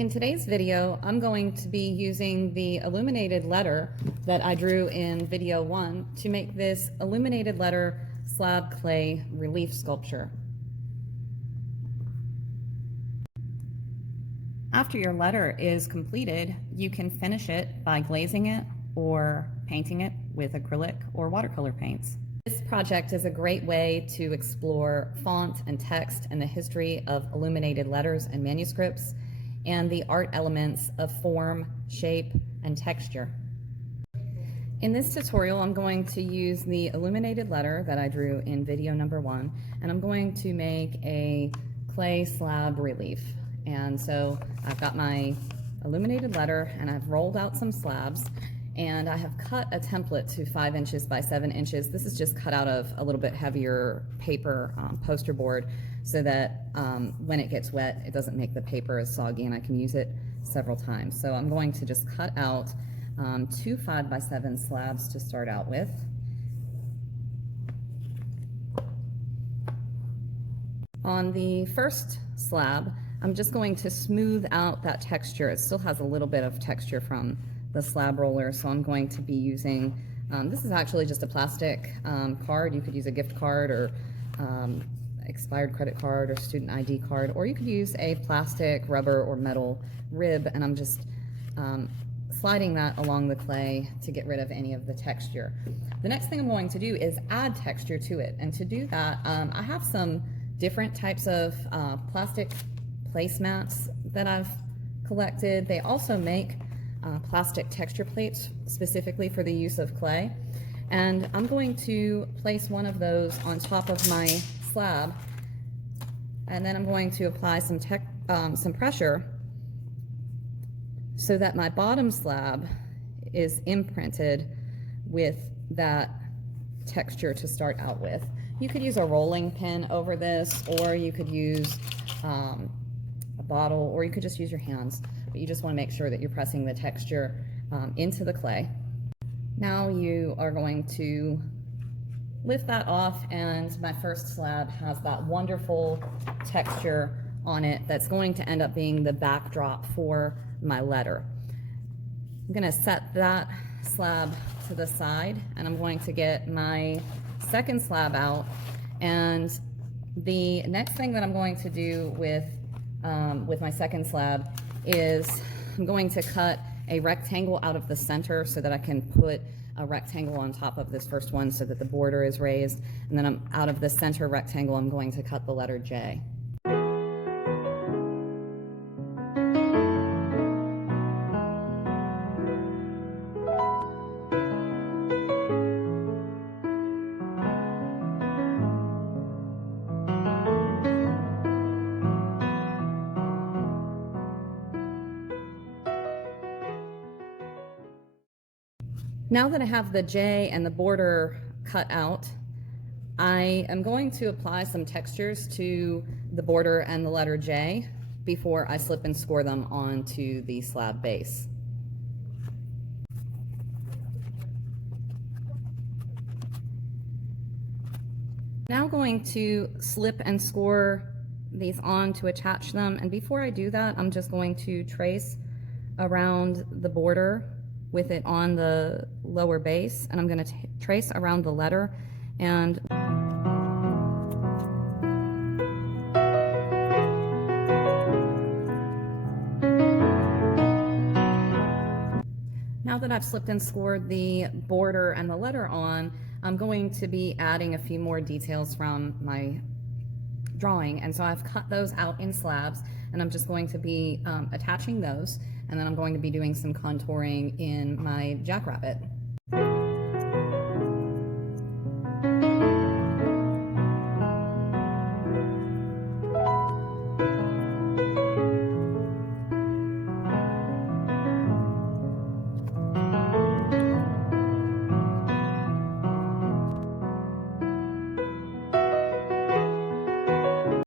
In today's video, I'm going to be using the illuminated letter that I drew in video 1 to make this illuminated letter slab clay relief sculpture. After your letter is completed, you can finish it by glazing it or painting it with acrylic or watercolor paints. This project is a great way to explore font and text and the history of illuminated letters and manuscripts, and the art elements of form, shape, and texture. In this tutorial, I'm going to use the illuminated letter that I drew in video number 1, and I'm going to make a clay slab relief. And so I've got my illuminated letter and I've rolled out some slabs, and I have cut a template to 5 inches by 7 inches. This is just cut out of a little bit heavier paper poster board so that when it gets wet, it doesn't make the paper as soggy and I can use it several times. So I'm going to just cut out 2 5 by 7 slabs to start out with. On the first slab, I'm just going to smooth out that texture. It still has a little bit of texture from the slab roller, so I'm going to be using, this is actually just a plastic card. You could use a gift card or expired credit card or student ID card, or you could use a plastic, rubber, or metal rib, and I'm just sliding that along the clay to get rid of any of the texture. The next thing I'm going to do is add texture to it, and to do that, I have some different types of plastic placemats that I've collected. They also make plastic texture plates specifically for the use of clay, and I'm going to place one of those on top of my slab, and then I'm going to apply some pressure so that my bottom slab is imprinted with that texture to start out with. You could use a rolling pin over this, or you could use a bottle, or you could just use your hands, but you just want to make sure that you're pressing the texture into the clay. Now you are going to lift that off, and my first slab has that wonderful texture on it that's going to end up being the backdrop for my letter. I'm going to set that slab to the side, and I'm going to get my second slab out, and the next thing that I'm going to do with my second slab is I'm going to cut a rectangle out of the center so that I can put a rectangle on top of this first one so that the border is raised, and then out of the center rectangle I'm going to cut the letter J. Now that I have the J and the border cut out, I am going to apply some textures to the border and the letter J before I slip and score them onto the slab base. Now going to slip and score these on to attach them, and before I do that, I'm just going to trace around the border with it on the lower base, and I'm going to trace around the letter. And now that I've slipped and scored the border and the letter on, I'm going to be adding a few more details from my drawing, and so I've cut those out in slabs, and I'm just going to be attaching those, and then I'm going to be doing some contouring in my jackrabbit.